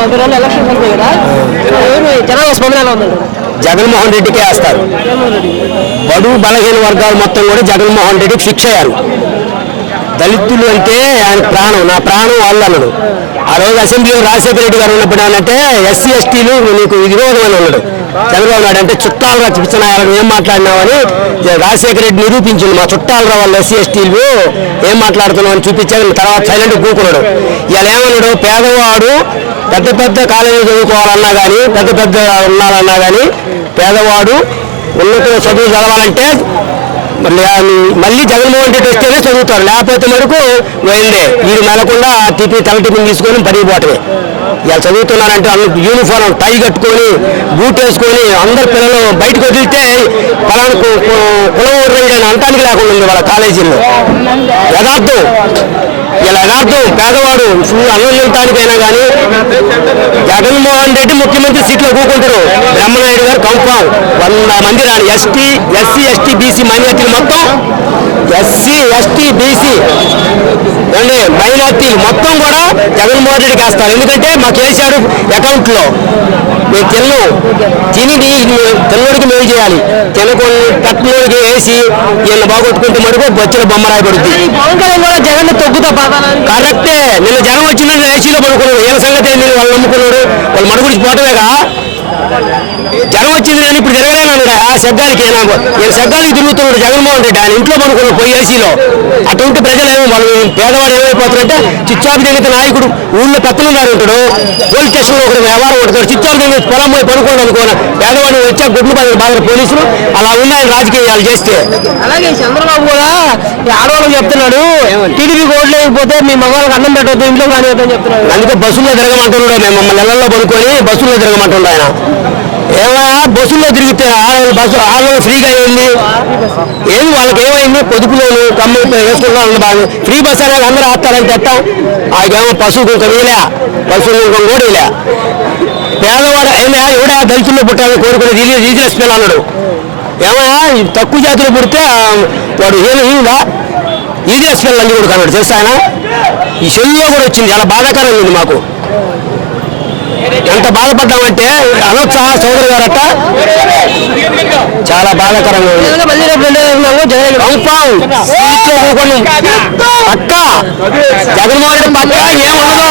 రాబోతున్నాం elections ఉంటాయి కదా జనాల స్పందన ఎలా ఉందండి? జగన్మోహన్ రెడ్డికే వేస్తారు. బడుగు బలహీన వర్గాలు మొత్తం కూడా జగన్మోహన్ రెడ్డికి ఫిక్స్ అయ్యారు. దళితులు అంటే ఆయన ప్రాణం, నా ప్రాణం వాళ్ళు అన్నాడు. ఆ రోజు అసెంబ్లీలో రాజశేఖర రెడ్డి గారు ఉన్నప్పుడు అంటే ఎస్సీ ఎస్టీలు నీకు విరోధం అని అన్నాడు చంద్రబాబు నాయుడు. అంటే చుట్టాలుగా చూపించిన ఏం మాట్లాడినామని రాజశేఖర రెడ్డి నిరూపించింది. మా చుట్టాలుగా వాళ్ళు ఎస్సీ ఎస్టీలు ఏం మాట్లాడుతున్నావు అని చూపించారు. తర్వాత సైలెంట్ కూకున్నాడు. ఇలా ఏమన్నాడు, పేదవాడు పెద్ద పెద్ద కాలేజీలు చదువుకోవాలన్నా కానీ, పెద్ద పెద్ద ఉండాలన్నా కానీ, పేదవాడు ఉన్నత చదువు చదవాలంటే మళ్ళీ జగన్మోహన్ రెడ్డి వస్తేనే చదువుతారు, లేకపోతే మటుకు పోయిందే. వీడు మెలకుండా తల టిఫిన్ తీసుకొని పడిపోవటమే. ఇలా చదువుతున్నారంటే యూనిఫారం టై కట్టుకొని బూట్ వేసుకొని అందరు పిల్లలు బయటకు వదిలితే పలానా కులం ఊరండి అంటానికి లేకుండా ఉంది వాళ్ళ కాలేజీల్లో. యథార్థం ఇలా యథార్థం పేదవాడు అన్నం తినటానికైనా కానీ జగన్మోహన్ రెడ్డి ముఖ్యమంత్రి సీట్లో కూకుంటారు. బ్రహ్మనాయుడు గారు కన్ఫామ్ 100 మంది రాని ఎస్సీ ఎస్టీ బీసీ మైనార్టీలు మొత్తం ఎస్సీ ఎస్టీ బీసీ అండి మైనార్టీలు మొత్తం కూడా జగన్మోహన్ రెడ్డికి వేస్తారు. ఎందుకంటే మాకు వేసాడు అకౌంట్లో. మేము తిన్నోడికి మేలు చేయాలి, తినకొని కట్టినోడికి వేసి ఈయన బాగొట్టుకుంటే మటుకు వచ్చిన బొమ్మ రాయబడుద్ది. పవన్ కళ్యాణ్ కూడా జగన్ తొగ్గుతా కరెక్టే. నిన్న జనం వచ్చిందంటే ఏసీలో పడుకున్నాడు. ఏం సంగతి వాళ్ళు నమ్ముకున్నాడు, వాళ్ళు మడుగుడికి పోవటమేగా. జనం వచ్చింది కానీ ఇప్పుడు జరగలేనన్నాడు. ఆ శబ్దానికి ఈయన శబ్దానికి తిరుగుతున్నాడు జగన్మోహన్ రెడ్డి. ఆయన ఇంట్లో పడుకున్నాడు పోయి ఏసీలో. అటువంటి ప్రజలు ఏమో వాళ్ళు పేదవాడు ఏమైపోతారంటే చిచ్చాపు దిగితే నాయకుడు ఊళ్ళో పెత్తనున్నారు ఉంటాడు, పోలీస్ స్టేషన్లో ఒకటి వ్యవహారం ఉంటాడు, చిచ్చాపు దిగి పొలం పోయి పడుకోండి అనుకోను. పేదవాడిని వచ్చా గుడ్లు బాగా పోలీసులు అలా ఉన్నాయి రాజకీయాలు చేస్తే. అలాగే చంద్రబాబు కూడా ఆడవాళ్ళకి చెప్తున్నాడు, టీడీపీ ఓట్లు లేకపోతే మీ మగవాళ్ళకి అన్నం పెట్టవద్దు, ఇంట్లో కానీ చెప్తున్నాడు. అందుకే బస్సుల్లో తిరగమంటున్నాడు. మేము మమ్మల్ని నెలల్లో పడుకొని బస్సుల్లో తిరగమంటుండ ఆయన. ఏమైనా బస్సుల్లో తిరిగితే ఆడవాళ్ళు ఫ్రీగా అయింది ఏమి, వాళ్ళకి ఏమైంది, పొదుపులోను కమ్ములు వేసుకుంటా బాగా ఫ్రీ బస్ అనేది అందరూ ఆస్తారని చెప్తాం. ఆకేమో పశువు కుంక వేయలే, పశువు కుంకం కూడా వేయలే. పేదవాడు ఏమైనా ఎవడా దళితుల్లో పుట్టాలని కోరుకుని రీజినస్ పిల్ల అన్నాడు. ఏమైనా తక్కువ జాతిలో పుడితే వాడు హీనుగా రీజినస్ పిల్లలు అన్ని కూడా కన్నాడు. తెలుసా ఆయన ఈ చెల్లిలో కూడా వచ్చింది. చాలా బాధాకరంగా ఉంది మాకు. ఎంత బాధపడ్డామంటే అనొచ్చా సోదరు గారట, చాలా బాధాకరంగా ఉంది. పక్క జగన్మోహన్ రెడ్డి పక్క ఏముండదు.